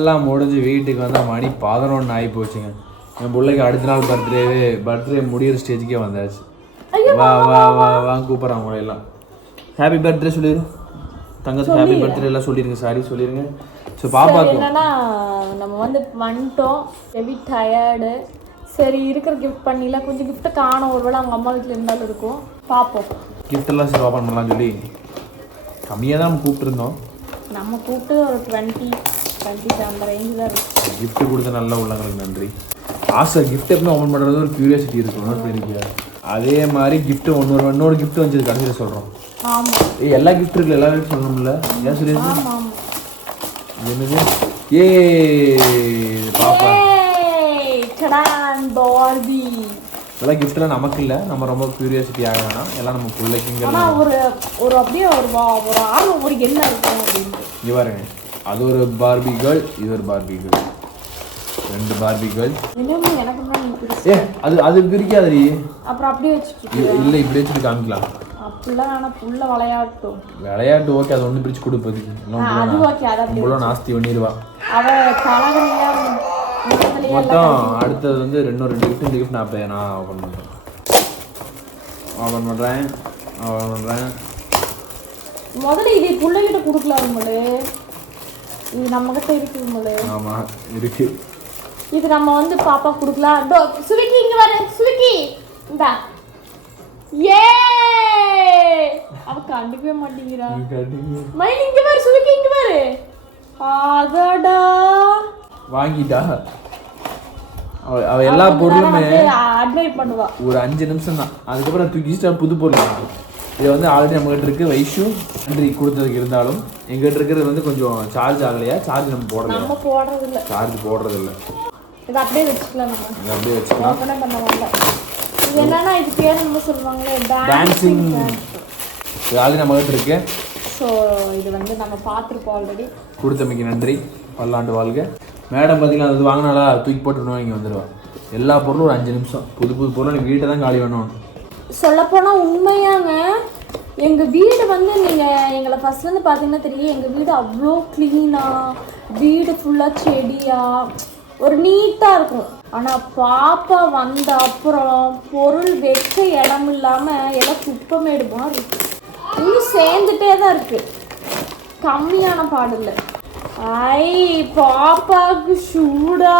எல்லாம் முடிஞ்சு வீட்டுக்கு வந்தால் மணி 11 ஆகி போச்சுங்க. என் பிள்ளைக்கு அடுத்த நாள் பர்த்டே முடியிற ஸ்டேஜுக்கே வந்தாச்சு. வா வா வா வாங்க கூப்பிட்றாங்க உங்களை எல்லாம். ஹாப்பி பர்த்டே சொல்லிடுங்க தங்கச்சி, ஹாப்பி பர்த்டே எல்லாம் சொல்லிடுங்க. சாரி சொல்லிடுங்க. ஸோ பாப்பாக்கு என்னன்னா நம்ம வந்து வந்துட்டோம், ஹெவி டயர்டு. சரி இருக்கிற கிஃப்ட் பண்ணிடலாம். கொஞ்சம் கிஃப்ட்டை காணும், ஒருவேளை அவங்க அம்மா வீட்டில் இருந்தாலும் இருக்கும். பார்ப்போம் கிஃப்டெல்லாம் சரி ஓப்பன் பண்ணலாம் சொல்லி கம்மியாக தான் நம்ம கூப்பிட்டுருந்தோம். நம்ம கூப்பிட்டு ஒரு 20 அந்த ரேஞ்சு தான் இருக்கும். கிஃப்ட்டு கொடுத்த நல்ல உள்ளங்களுக்கு நன்றி. ஆசை கிஃப்ட் எப்பவுமே ஓப்பன் பண்ணுறது ஒரு க்யூரியாசிட்டி இருக்கும். நோட் பண்ணிருக்கியா? அதே மாதிரி கிஃப்ட்டு இன்னொரு கிஃப்ட் வந்து கடைசியில் சொல்கிறோம். ஆமாம், எல்லா கிஃப்ட் இருக்குல்ல, எல்லா கிஃப்ட் சொல்லணும்ல. ஏன் சுரேஷ்? ஆமாம். என்னது? ஏ பாப்பா பார்பி இதெல்லாம் கிஃப்ட்லாம் நமக்கு இல்லை, நம்ம ரொம்ப க்யூரியாசிட்டி ஆக வேணாம். எல்லாம் நம்ம பிள்ளைக்குங்க. ஆனால் ஒரு அப்படியே ஒரு ஆர்வம் ஒரு என்ன இருக்கும் அப்படின்னு. இங்கே பாருங்க, அது ஒரு பார்பி கேர்ள், இது ஒரு பார்பி கேர்ள், 2 பார்பி கேர்ள். எனக்கு அது பிரிக்காதடி. அப்புறம் அப்படியே வச்சுட்டு இல்லை இப்படி வச்சுட்டு காமிக்கலாம். அப்படிலாம் ஆனால் புள்ள விளையாட்டு ஓகே, அது ஒன்று பிரிச்சு கொடுப்பதுக்கு இவ்வளோ நாஸ்தி பண்ணிடுவா அவ. மொத்தம் அடுத்தது வந்து 2 கிஃப்ட். இந்த கிஃப்ட் நான் ஓப்பன் பண்ணுறேன். முதல்ல இது பிள்ளைகிட்ட கொடுக்கலாம். இது நம்ம கிட்ட இருக்கு. ஆமாம் இருக்கு. இது நம்ம வந்து பாப்பா கொடுக்கலாம். சுவிக்கி இங்க வர. சுவிக்கி இந்தா. ஏ அவ கண்டுக்கவே மாட்டேங்கிறா. மைல் இங்க வர. சுவிக்கி இங்க வர. ஆதடா வாங்கிட்டா. அவ எல்லா பொருளுமே அட்மைட் பண்ணுவா. ஒரு 5 நிமிஷம் தான், அதுக்கப்புறம் தூக்கிட்டு புது பொருள். இது வந்து ஆல்ரெடி நம்மகிட்ட இருக்கு. வைஷு நன்றி கொடுத்ததுக்கு. இருந்தாலும் எங்கிட்ட இருக்கிறது வந்து கொஞ்சம் சார்ஜ் ஆகலையா? சார்ஜ் நம்ம போடுறது இல்லை. சார்ஜ் போடுறது இல்லை. இது அப்படியே வச்சுக்கலாம். இதை அப்படியே வச்சுக்கலாம். ஓபன் பண்ண வேண்டாம். இது என்னன்னா இது பேர் என்ன சொல்லுவாங்களே, டான்சிங். இது ஆல்ரெடி நம்மகிட்ட இருக்கு. ஸோ இது வந்து நம்ம பார்த்துருப்போம் ஆல்ரெடி. கொடுத்தமைக்கு நன்றி. பல்லாண்டு வாழ்க. மேடம் பார்த்தீங்கன்னா அது வாங்கினாலா தூக்கி போட்டுருவோம், இங்கே வந்துடுவா. எல்லா பொருளும் ஒரு 5 நிமிஷம். புது பொருள் எனக்கு வீட்டை தான் காலி வேணும். சொல்லப்போனால் உண்மையாங்க எங்கள் வீடு வந்து நீங்கள் எங்களை ஃபஸ்ட்லேருந்து பார்த்தீங்கன்னா தெரியும். எங்கள் வீடு அவ்வளோ க்ளீனாக, வீடு ஃபுல்லாக செடியாக ஒரு நீட்டாக இருக்கும். ஆனால் பாப்பா வந்த அப்புறம் பொருள் வைக்க இடம் இல்லாமல் எல்லாம் குப்பமேடு மாதிரி இருக்குது. இன்னும் சேர்ந்துட்டே தான் இருக்குது, கம்மியான பாடு இல்லை. ஐ பாப்பாவுக்கு சூடா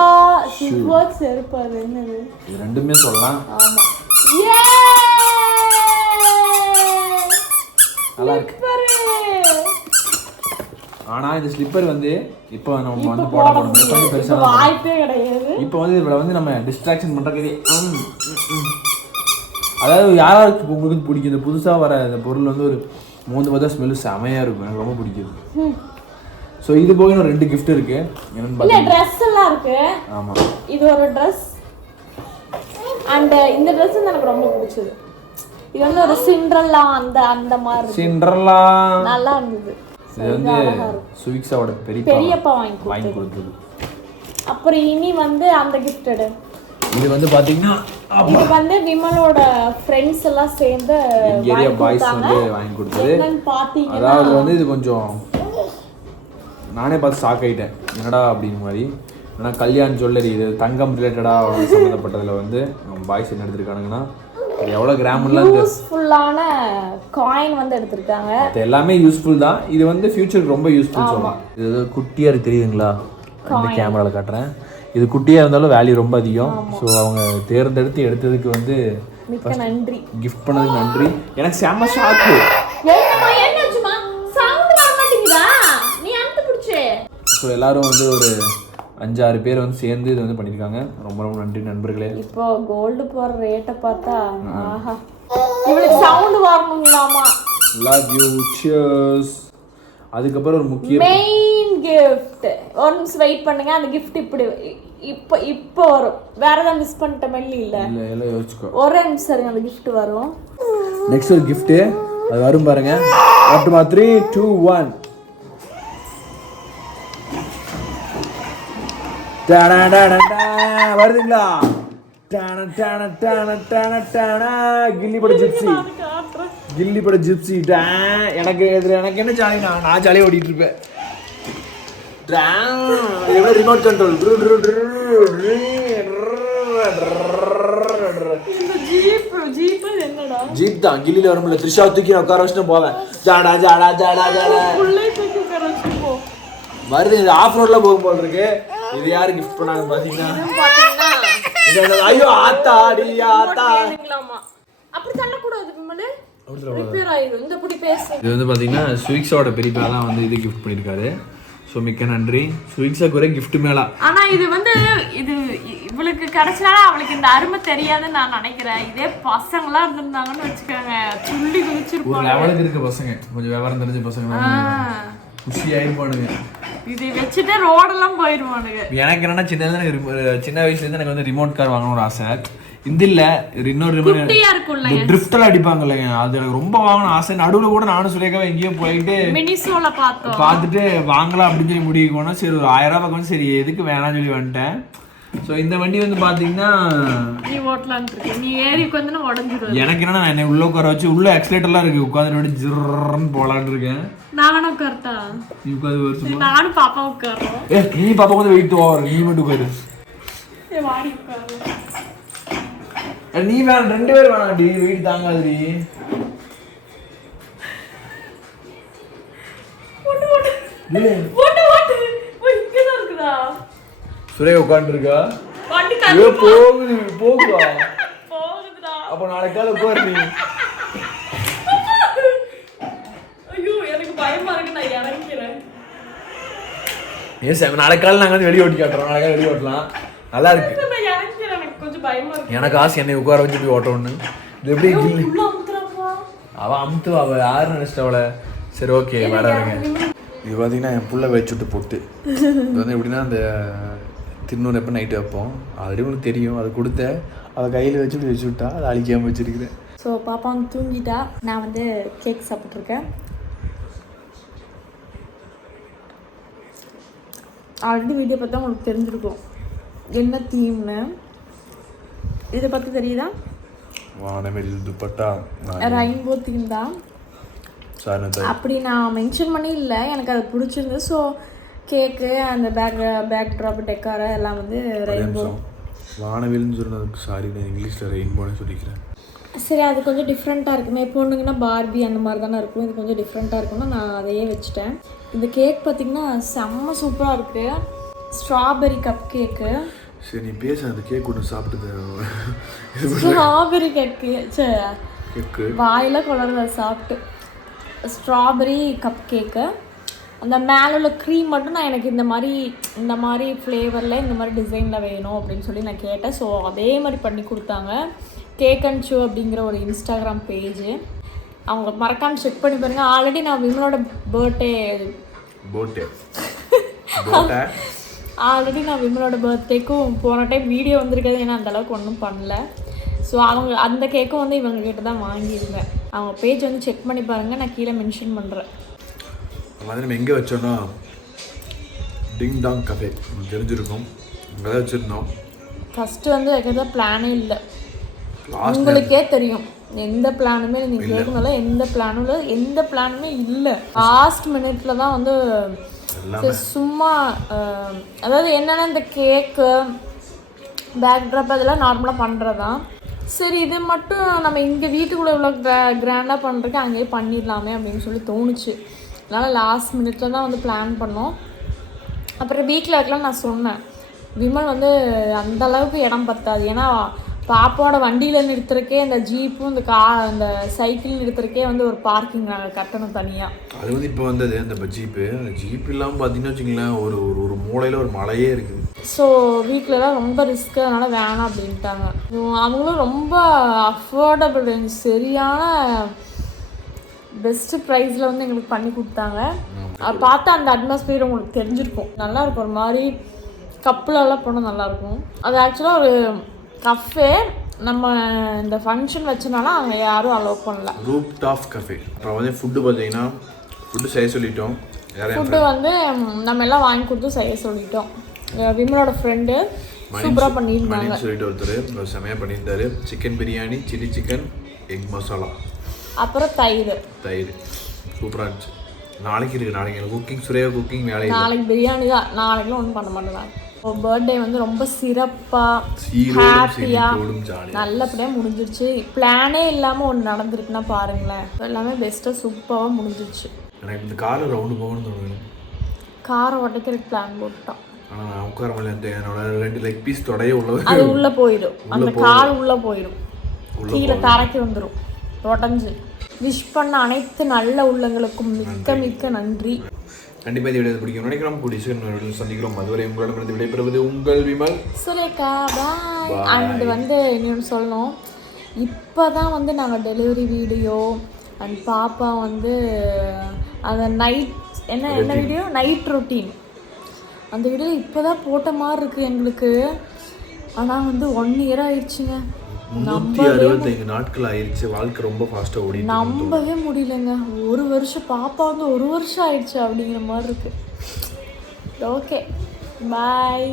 சுவாக் செருப்பாது. என்னது இது? ரெண்டுமே சொல்லலாம். ஆமா, நல்லா இருக்கு. ஆனா இந்த ஸ்லிப்பர் வந்து இப்போ நம்ம வந்து போட கொஞ்சம் பெருசா வாய்ப்பே கிடையாது. இப்போ வந்து இவ்வளவு வந்து நம்ம டிஸ்ட்ராக்ஷன் பண்றதுக்கு. அதாவது யாராருக்கு உங்களுக்கு பிடிக்கும் இந்த புதுசா வர இந்த பொருள் வந்து ஒரு 3 பதா ஸ்மெல்லு செமையா இருக்கும். எனக்கு ரொம்ப பிடிக்கும். ஸோ இது போக இன்னும் 2 கிஃப்ட் இருக்கு. என்னன்னு பார்த்தீங்கன்னா ட்ரெஸ் எல்லாம் இருக்கு. ஆமா, இது ஒரு ட்ரெஸ். அண்ட் இந்த ட்ரெஸ் எனக்கு ரொம்ப பிடிச்சது. இது வந்து ஒரு சிண்ட்ரெல்லா அந்த மாதிரி. சிண்ட்ரெல்லா நல்லா இருந்தது. இது வந்து சுவிக்ஸாவோட பெரியப்பா வாங்கி கொடுத்தது. அப்புறம் இனி வந்து அந்த கிஃப்ட் எடு. இது வந்து பாத்தீங்கன்னா இது வந்து விமலோட ஃப்ரெண்ட்ஸ் எல்லாம் சேர்ந்து ஏரியா பாய்ஸ் வந்து வாங்கி கொடுத்தது. அதாவது வந்து இது கொஞ்சம் நானே பார்த்து ஷாக் ஆகிட்டேன், என்னடா அப்படின்னு மாதிரி. ஏன்னா கல்யாண் ஜுவல்லரி, இது தங்கம் ரிலேட்டடாக சம்மந்தப்பட்டதில் வந்து பாய்ஸ் என்ன எடுத்திருக்கானுங்கன்னா எவ்வளோ கிராம்லாம் யூஸ்ஃபுல்லான காயின் வந்து எடுத்திருக்காங்க. அது எல்லாமே யூஸ்ஃபுல் தான். இது வந்து ஃபியூச்சருக்கு ரொம்ப யூஸ்ஃபுல் சொல்லலாம். இது குட்டியாக இருக்கு தெரியுதுங்களா? இந்த கேமராவில் காட்டுறேன். இது குட்டியாக இருந்தாலும் வேல்யூ ரொம்ப அதிகம். ஸோ அவங்க தேர்ந்தெடுத்து எடுத்ததுக்கு வந்து நன்றி, கிஃப்ட் பண்ணதுக்கு நன்றி. எனக்கு செம்ம ஷாக்கு. ஸோ எல்லாரும் வந்து ஒரு 5-6 பேர் வந்து சேர்ந்து இது வந்து பண்ணியிருக்காங்க. ரொம்ப ரொம்ப நன்றி நண்பர்களே. இப்போ கோல்டு போகிற ரேட்டை பார்த்தா ஆஹா, இவளுக்கு சவுண்ட் வரணுங்களாமா. Love you, cheers. அதுக்கப்புறம் ஒரு முக்கிய மெயின் கிஃப்ட். ஒரு நிமிஷம் வெயிட் பண்ணுங்க. அந்த கிஃப்ட் இப்படி இப்போ வரும். வேற ஏதாவது மிஸ் பண்ணிட்ட மாதிரி இல்லை. எல்லாம் யோசிச்சுக்கோ. ஒரே நிமிஷம் இருங்க, அந்த கிஃப்ட் வரும். நெக்ஸ்ட் ஒரு கிஃப்ட் அது வரும் பாருங்க. 3 2 1 வருதுங்களா? கில்லி பட ஜிப்சி. எனக்கு என்ன ஜாலி, நான் ஜாலியாக ஓடிட்டு இருப்பேன். எவ்வளோ ரிமோட் கண்ட்ரோல் ஜீப் தான் கில்லியில் வரும்ல த்ரிஷா தூக்கி நான் உட்கார வச்சுட்டு போவேன் ஜாடா ஜாடா ஜாடா ஜாடா வருது இது ஆஃப் ரோட்ல போகும் போல் இருக்கு இது யாரு கிஃப்ட் பண்ணாங்க பாத்தீங்கன்னா ஐயோ ஆத்தா அடி ஆத்தா அப்படி தள்ளக்கூடாது விமலு ரிப்பேர் ஆயிடும் இந்த புடி பேசு இது வந்து பாத்தீங்கன்னா சுவிக்ஸோட பெரியப்பா தான் வந்து இது கிஃப்ட் பண்ணிருக்காரு ஸோ மிக்க நன்றி சுவிக்ஸாக்கு ஒரே கிஃப்ட் மேலா ஆனா இது வந்து இது இவளுக்கு கிடைச்சாலும் அவளுக்கு இந்த அருமை தெரியாதுன்னு நான் நினைக்கிறேன் இதே பசங்களா இருந்திருந்தாங்கன்னு வச்சுக்கோங்க சுள்ளி குதிச்சிருப்பாங்க ஒரு லெவலுக்கு இருக்க பசங்க கொஞ்சம் விவரம் தெரிஞ்ச பசங்க குஷி ஆயிருப்பானுங்க இதை வச்சுட்டு ரோடெல்லாம் போயிடுவானுங்க எனக்கு என்னன்னா சின்ன வயசுல இருந்து எனக்கு வந்து ரிமோட் கார் வாங்கணும் ஒரு ஆசை இந்த இல்ல இன்னொரு ரிமோட் ட்ரிஃப்ட்ல அடிப்பாங்க இல்லைங்க அது எனக்கு ரொம்ப வாங்கணும் ஆசை நடுவில் கூட நானும் சுரேகாவை எங்கேயோ போயிட்டு மினிசோல பார்த்துட்டு வாங்கலாம் அப்படின்னு சொல்லி முடிவு போனோம் சரி ஒரு 1000 ரூபாய் வந்து சரி எதுக்கு வேணாம்னு சொல்லி வந்துட்டேன் ஸோ இந்த வண்டி வந்து பாத்தீங்கன்னா நீ ஓட்டலான்னு இருக்கு நீ ஏறி உட்காந்து உடஞ்சிரும் எனக்கு என்னன்னா நான் உள்ள உட்கார வச்சு உள்ள எக்ஸலேட்டர்லாம் இருக்கு உட்காந்து ஜிர்ன்னு போலான்னு இருக்கேன் நானும் உட்கார்த்தா நீ உட்காந்து நானும் பாப்பா உட்காரோம் நீ பாப்பா வந்து வெயிட் ஓவர் நீ மட்டும் உட்காரு வாடி உட்காரு நீ வேணாம் 2 பேர் வேணாம்டி வெயிட் தாங்காதுடி சுரே உட்காந்து இருக்கா போகுது போகுதா அப்ப நாளைக்கு காலை உட்காரு நீ நாளைக்கு காலை நாங்க வந்து வெளியே ஓட்டி காட்டுறோம் நாளைக்கு வெளியே ஓட்டலாம் நல்லா இருக்கு எனக்கு ஆசை என்னை உட்கார வச்சு போய் ஓட்டணும்னு இது எப்படி அவ அமுத்து அவ யாரு நினைச்சிட்ட அவளை சரி ஓகே வராருங்க இது பார்த்தீங்கன்னா என் புள்ள வச்சுட்டு போட்டு இது வந்து எப்படின்னா அந்த திருநூறு எப்போ நைட்டு வைப்போம் ஆல்ரெடி உங்களுக்கு தெரியும் அதை கொடுத்த அதை கையில் வச்சு இப்படி வச்சு விட்டா அதை அழிக்காமல் வச்சுருக்கிறேன் ஸோ பாப்பா வந்து தூங்கிட்டா நான் வந்து கேக் சாப்பிட்ருக்கேன் ஆல்ரெடி வீடியோ பார்த்தா உங்களுக்கு தெரிஞ்சிருக்கும் என்ன தீம்னு இதை பற்றி தெரியுதா வானவில் துப்பட்டா ரெயின்போ தீம் தான் அப்படி நான் மென்ஷன் பண்ணி இல்லை எனக்கு அது பிடிச்சிருந்தது ஸோ கேக்கு அந்த பேக் ட்ராப் டெக்கார எல்லாம் வந்து ரெயின்போ வானவில்னு சொன்னதுக்கு சாரி நான் இங்கிலீஷில் ரெயின்போன்னு சொல்லிக்கிறேன் சரி அது கொஞ்சம் டிஃப்ரெண்ட்டாக இருக்குமே பொண்ணுங்கன்னா பார்பி அந்த மாதிரி தானே இருக்கும் இது கொஞ்சம் டிஃப்ரெண்ட்டாக இருக்கும்னா நான் அதையே வச்சுட்டேன் இந்த கேக் பார்த்திங்கன்னா செம்ம சூப்பராக இருக்குது ஸ்ட்ராபெரி கப் கேக்கு சரி நீ பேச அந்த கேக் ஒன்று சாப்பிட்டு ஸ்ட்ராபெரி கேக்கு வாயில் குளர்ல சாப்பிட்டு ஸ்ட்ராபெரி கப் கேக்கு அந்த மேலே உள்ள க்ரீம் மட்டும் நான் எனக்கு இந்த மாதிரி ஃப்ளேவரில் இந்த மாதிரி டிசைனில் வேணும் அப்படின்னு சொல்லி நான் கேட்டேன் ஸோ அதே மாதிரி பண்ணி கொடுத்தாங்க கேக் அண்ட் ஷோ அப்படிங்கிற ஒரு இன்ஸ்டாகிராம் பேஜு அவங்க மறக்காமல் செக் பண்ணி பாருங்கள் ஆல்ரெடி நான் விமலோட ஆல்ரெடி நான் விமலோட பர்த்டேக்கும் போன டைம் வீடியோ வந்திருக்காது ஏன்னா அந்தளவுக்கு ஒன்றும் பண்ணல ஸோ அவங்க அந்த கேக்கும் வந்து இவங்ககிட்ட தான் வாங்கியிருந்தேன் அவங்க பேஜ் வந்து செக் பண்ணி பாருங்கள் நான் கீழே மென்ஷன் பண்ணுறேன் வந்து நம்ம எங்கே வச்சோன்னா டிங் டாங் கஃபே தெரிஞ்சிருக்கும் அங்கே தான் வச்சுருந்தோம் ஃபஸ்ட்டு வந்து வைக்கிறதா பிளானே இல்லை உங்களுக்கே தெரியும் எந்த பிளானுமே நீங்கள் கேட்கணும்ல எந்த பிளானுமே இல்லை லாஸ்ட் மினிட்ல தான் வந்து சும்மா அதாவது என்னென்னா இந்த கேக்கு பேக் ட்ராப் அதெல்லாம் நார்மலாக பண்ணுறதான் சரி இது மட்டும் நம்ம இங்கே வீட்டுக்குள்ளே இவ்வளோ கிராண்டாக பண்ணுறதுக்கு அங்கேயே பண்ணிடலாமே அப்படின்னு சொல்லி தோணுச்சு அதனால் லாஸ்ட் மினிட்ல தான் வந்து பிளான் பண்ணோம் அப்புறம் வீட்டில் இருக்கலாம் நான் சொன்னேன் விமல் வந்து அந்தளவுக்கு இடம் பத்தாது ஏன்னா பாப்பாவோட வண்டியில் நிறுத்துறக்கே இந்த ஜீப்பும் இந்த சைக்கிள் நிறுத்துறக்கே வந்து ஒரு பார்க்கிங் நாங்கள் கட்டணும் தனியாக அது வந்து இப்போ வந்தது அந்த ஜீப் இல்லாமல் பார்த்தீங்கன்னா வச்சுங்களேன் ஒரு மூலையில் ஒரு மலையே இருக்குது ஸோ வீட்டிலலாம் ரொம்ப ரிஸ்க்கு அதனால் வேணாம் அப்படின்ட்டாங்க அவங்களும் ரொம்ப அஃபோர்டபுள் ரேஞ்ச் சரியான பெஸ்ட்டு ப்ரைஸில் வந்து எங்களுக்கு பண்ணி கொடுத்தாங்க அதை பார்த்தா அந்த அட்மாஸ்பியர் உங்களுக்கு தெரிஞ்சிருக்கும் நல்லாயிருக்கும் ஒரு மாதிரி கப்புலெல்லாம் போனால் நல்லாயிருக்கும் அது ஆக்சுவலாக ஒரு கஃபே நம்ம இந்த ஃபங்க்ஷன் வச்சனால அங்கே யாரும் அலோவ் பண்ணல ரூப் டாப் கஃபே அப்புறம் வந்து ஃபுட்டு பார்த்தீங்கன்னா ஃபுட்டு செய்ய சொல்லிட்டோம் ஃபுட்டு வந்து நம்ம எல்லாம் வாங்கி கொடுத்து செய்ய சொல்லிட்டோம் விமலோட ஃப்ரெண்டு சூப்பராக பண்ணியிருந்தாங்க சொல்லிட்டு ஒருத்தர் செமையாக பண்ணியிருந்தாரு chicken biryani chilli chicken egg masala அப்புறம் தயிர் சூப்பராக இருந்துச்சு நாளைக்கு இருக்கு. நாளைக்கு எனக்கு குக்கிங், சுரேகா குக்கிங் வேலை. நாளைக்கு பிரியாணி தான். நாளைக்குலாம் ஒன்றும் பண்ண மாட்டேன். பர்த்டே வந்து ரொம்ப சிறப்பாக ஹாப்பியாக நல்லபடியாக முடிஞ்சிருச்சு. பிளானே இல்லாமல் ஒன்று நடந்திருக்குன்னா பாருங்களேன். எல்லாமே பெஸ்ட்டாக சூப்பராக முடிஞ்சிருச்சு. எனக்கு இந்த காரை ரவுண்டு போகணும்னு தோணும். காரை உடைக்கிறதுக்கு பிளான் போட்டோம். ஆனால் நான் உட்கார முடியல. என்னோட 2 லெக் பீஸ் தொடைய உள்ள அது உள்ளே போயிடும். அந்த கால் உள்ளே போயிடும். கீழே தரைக்கு வந்துடும் உடஞ்சி. விஷ் பண்ண அனைத்து நல்ல உள்ளங்களுக்கும் மிக்க மிக்க நன்றி. கண்டிப்பாக இந்த வீடியோ பிடிக்கும் நினைக்கிறோம். கூடிய சந்திக்கிறோம். அதுவரை உங்களிடமிருந்து விடைபெறுவது உங்கள் விமல் சுரேகா. பாய். அண்ட் வந்து இன்னொன்று சொல்லணும், இப்போ தான் வந்து நாங்கள் டெலிவரி வீடியோ அண்ட் பாப்பா வந்து அந்த நைட் என்ன வீடியோ நைட் ரொட்டீன் அந்த வீடியோ இப்போ தான் போட்ட மாதிரி இருக்குது எங்களுக்கு. ஆனால் வந்து 1 இயர் ஆயிடுச்சுங்க. 365 நாட்கள் ஆயிடுச்சு. வாழ்க்கை ரொம்ப ஃபாஸ்ட்டாக ஓடி நம்பவே முடியலங்க. 1 வருஷம் பாப்பா வந்து 1 வருஷம் ஆயிடுச்சு அப்படிங்கிற மாதிரி இருக்கு. Okay bye.